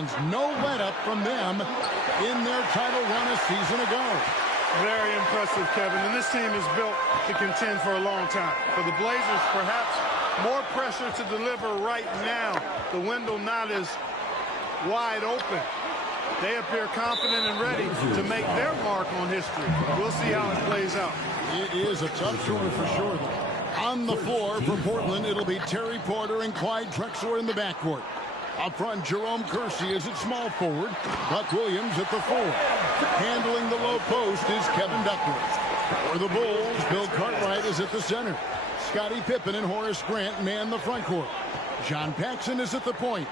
Pelicans. No let-up from them in their title run a season ago. Very impressive, Kevin. And this team is built to contend for a long time. For the Blazers, perhaps more pressure to deliver right now. The window not as wide open. They appear confident and ready to make their mark on history. We'll see how it plays out. It is a tough chore for sure, though. On the floor for Portland, it'll be Terry Porter and Clyde Drexler in the backcourt. Up front, Jerome Kersey is at small forward. Buck Williams at the 4. Handling the low post is Kevin Duckworth. For the Bulls, Bill Cartwright is at the center. Scottie Pippen and Horace Grant man the front court. John Paxson is at the point.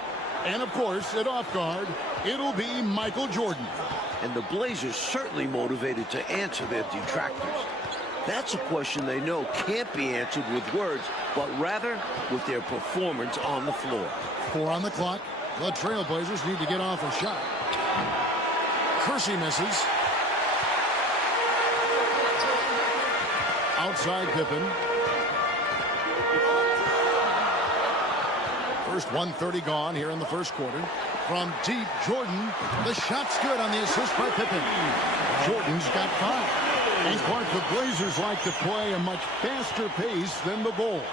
And, of course, at off guard, it'll be Michael Jordan. And the Blazers certainly motivated to answer their detractors. That's a question they know can't be answered with words, but rather with their performance on the floor. 4 on the clock. The Trailblazers need to get off a shot. Kersey misses. Outside Pippen. First 1:30 gone here in the first quarter. From deep, Jordan. The shot's good on the assist by Pippen. Jordan's got 5. And Clark, the Blazers like to play a much faster pace than the Bulls.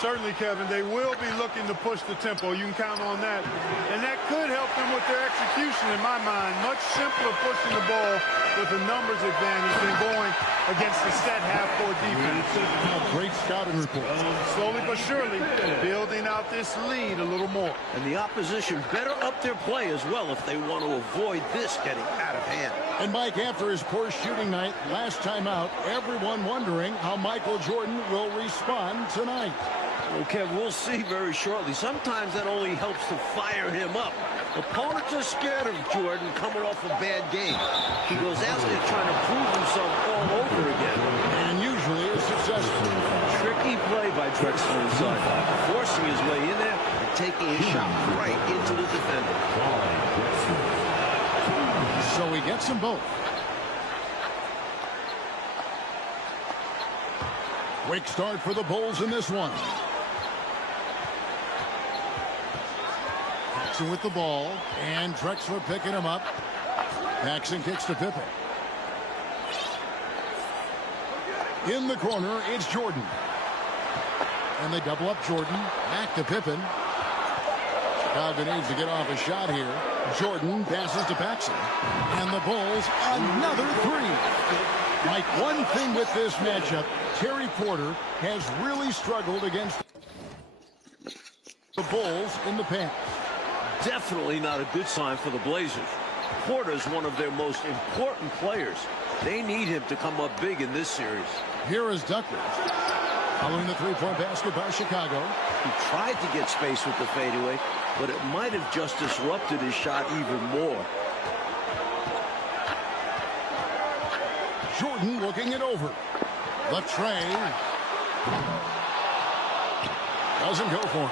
Certainly, Kevin, they will be looking to push the tempo. You can count on that. And that could help them with their execution, in my mind. Much simpler pushing the ball with a numbers advantage than going against the set half-court defense. Great scouting report. Slowly but surely, building out this lead a little more. And the opposition better up their play as well if they want to avoid this getting out of hand. And Mike, after his poor shooting night last time out, everyone wondering how Michael Jordan will respond tonight. Okay, we'll see very shortly. Sometimes that only helps to fire him up. Opponents are scared of Jordan coming off a bad game. He goes out there trying to prove himself all over again. And usually is successful. Tricky play by Drexler inside, forcing his way in there and taking his shot right into the defender. So he gets them both. Quick start for the Bulls in this one. Paxson with the ball, and Drexler picking him up. Paxson kicks to Pippen. In the corner, it's Jordan. And they double up Jordan. Back to Pippen. Chicago needs to get off a shot here. Jordan passes to Paxson. And the Bulls, another 3. Mike, one thing with this matchup, Terry Porter has really struggled against the Bulls in the past. Definitely not a good sign for the Blazers. Porter's one of their most important players. They need him to come up big in this series. Here is Duckworth. Following the three-point basket by Chicago. He tried to get space with the fadeaway, but it might have just disrupted his shot even more. Jordan looking it over. The tray. Doesn't go for him.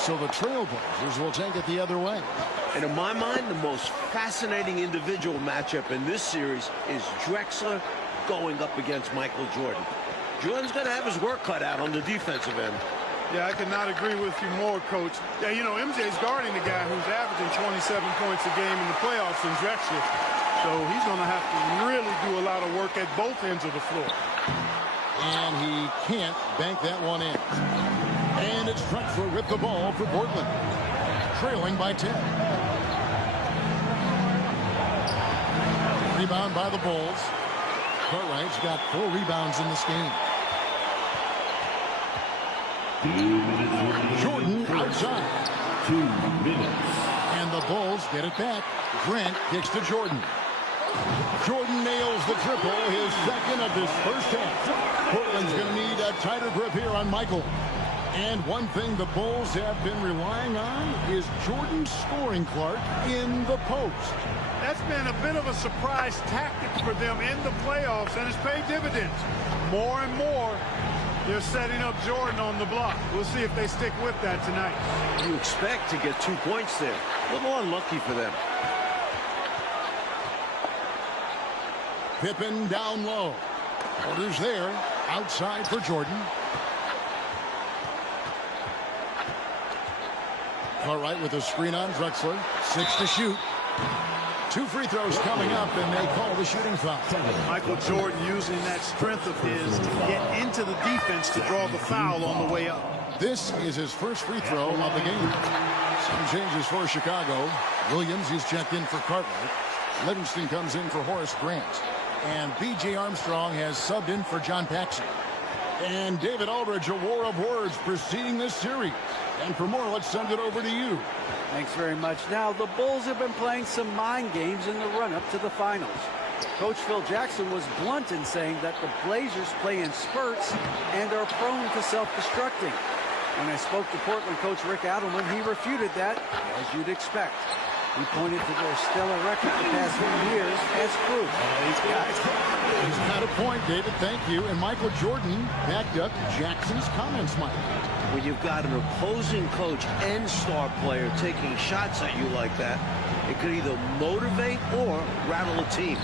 So the Trailblazers will take it the other way. And in my mind, the most fascinating individual matchup in this series is Drexler going up against Michael Jordan. Jordan's going to have his work cut out on the defensive end. Yeah, I cannot agree with you more, Coach. Yeah, you know, MJ's guarding the guy who's averaging 27 points a game in the playoffs in Drexler. So he's going to have to really do a lot of work at both ends of the floor. And he can't bank that one in. And it's Drexler with the ball for Portland. Trailing by 10. Rebound by the Bulls. Cartwright's got 4 rebounds in this game. Jordan outside. 2 minutes. And the Bulls get it back. Grant kicks to Jordan. Jordan nails the triple, his second of this first half. Portland's going to need a tighter grip here on Michael. And one thing the Bulls have been relying on is Jordan scoring, Clark, in the post. That's been a bit of a surprise tactic for them in the playoffs, and it's paid dividends. More and more, they're setting up Jordan on the block. We'll see if they stick with that tonight. You expect to get 2 points there. A little unlucky for them. Pippen down low. Porter's there. Outside for Jordan. Cartwright with a screen on Drexler. 6 to shoot. 2 free throws coming up, and they call the shooting foul. Michael Jordan using that strength of his to get into the defense to draw the foul on the way up. This is his first free throw of the game. Some changes for Chicago. Williams is checked in for Cartwright. Livingston comes in for Horace Grant. And B.J. Armstrong has subbed in for John Paxson. And David Aldridge, a war of words preceding this series. And for more, let's send it over to you. Thanks very much. Now, the Bulls have been playing some mind games in the run-up to the finals. Coach Phil Jackson was blunt in saying that the Blazers play in spurts and are prone to self-destructing. When I spoke to Portland coach Rick Adelman, he refuted that, as you'd expect. He pointed to their stellar record the past few years as proof. He's got a point, David. Thank you. And Michael Jordan backed up Jackson's comments, Mike. When you've got an opposing coach and star player taking shots at you like that, it could either motivate or rattle a team.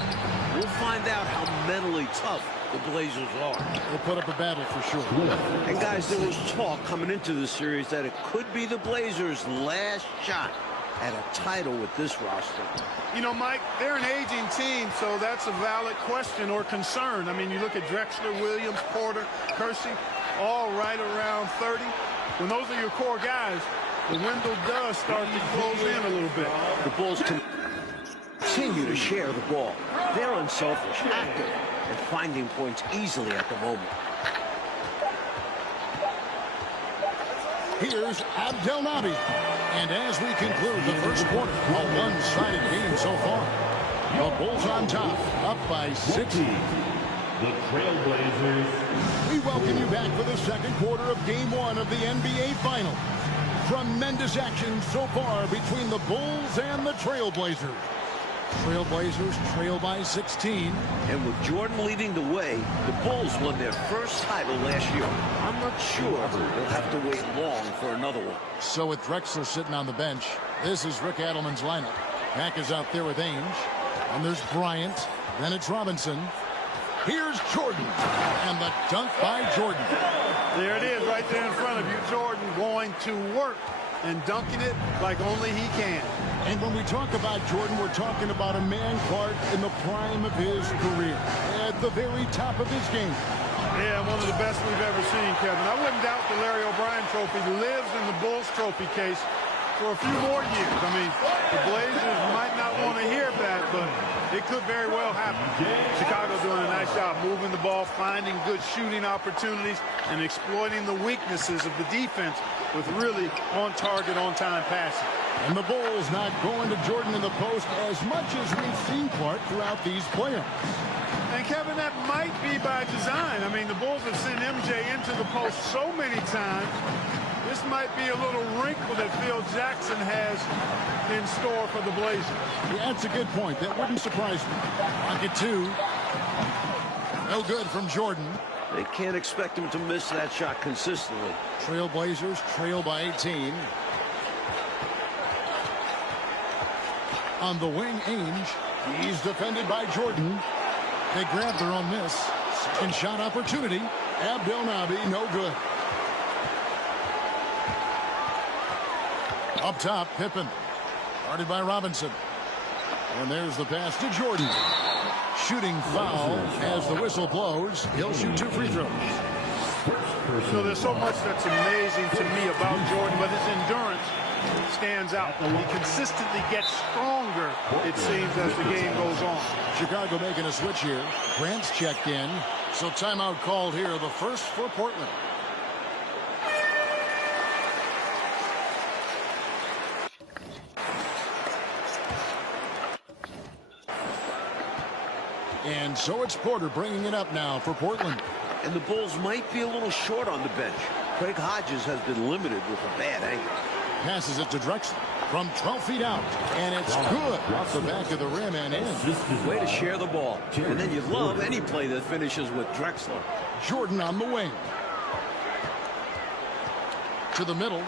We'll find out how mentally tough the Blazers are. They'll put up a battle for sure. And guys, there was talk coming into the series that it could be the Blazers' last shot at a title with this roster. You know, Mike, they're an aging team, so that's a valid question or concern. I mean, you look at Drexler, Williams, Porter, Kersey, all right around 30. When those are your core guys, the window does start to close in a little bit. The Bulls continue to share the ball. They're unselfish, active, and finding points easily at the moment. Here's Abdelnaby. And as we conclude the first quarter, a one-sided game so far. The Bulls on top, up by 6. The Trailblazers. We welcome you back for the second quarter of Game 1 of the NBA Finals. Tremendous action so far between the Bulls and the Trailblazers. Trailblazers trail by 16. And with Jordan leading the way, the Bulls won their first title last year. I'm not sure they'll have to wait long for another one. So with Drexler sitting on the bench, this is Rick Adelman's lineup. Mack is out there with Ainge. And there's Bryant. Then it's Robinson. Here's Jordan. And the dunk by Jordan. There it is right there in front of you. Jordan going to work and dunking it like only he can. And when we talk about Jordan, we're talking about a man, Clark, in the prime of his career. At the very top of his game. Yeah, one of the best we've ever seen, Kevin. I wouldn't doubt the Larry O'Brien trophy lives in the Bulls trophy case for a few more years. I mean, the Blazers might not want to hear that, but it could very well happen. Chicago doing a nice job moving the ball, finding good shooting opportunities, and exploiting the weaknesses of the defense with really on-target, on-time passing. And the Bulls not going to Jordan in the post as much as we've seen Clark throughout these playoffs. And, Kevin, that might be by design. I mean, the Bulls have sent MJ into the post so many times. This might be a little wrinkle that Phil Jackson has in store for the Blazers. Yeah, that's a good point. That wouldn't surprise me. Pocket 2. No good from Jordan. They can't expect him to miss that shot consistently. Trailblazers trail by 18. On the wing, Ainge. He's defended by Jordan. They grab their own miss. Second shot opportunity. Abdelnaby, no good. Up top, Pippen. Guarded by Robinson. And there's the pass to Jordan. Shooting foul as the whistle blows. He'll shoot 2 free throws. So there's so much that's amazing to me about Jordan, but his endurance stands out. He consistently gets stronger, it seems, as the game goes on. Chicago making a switch here. Grant's checked in. So timeout called here, the first for Portland. And so it's Porter bringing it up now for Portland. And the Bulls might be a little short on the bench. Craig Hodges has been limited with a bad ankle. Passes it to Drexler from 12 feet out. And it's good off the back of the rim and in. Way to share the ball. And then you love any play that finishes with Drexler. Jordan on the wing. To the middle.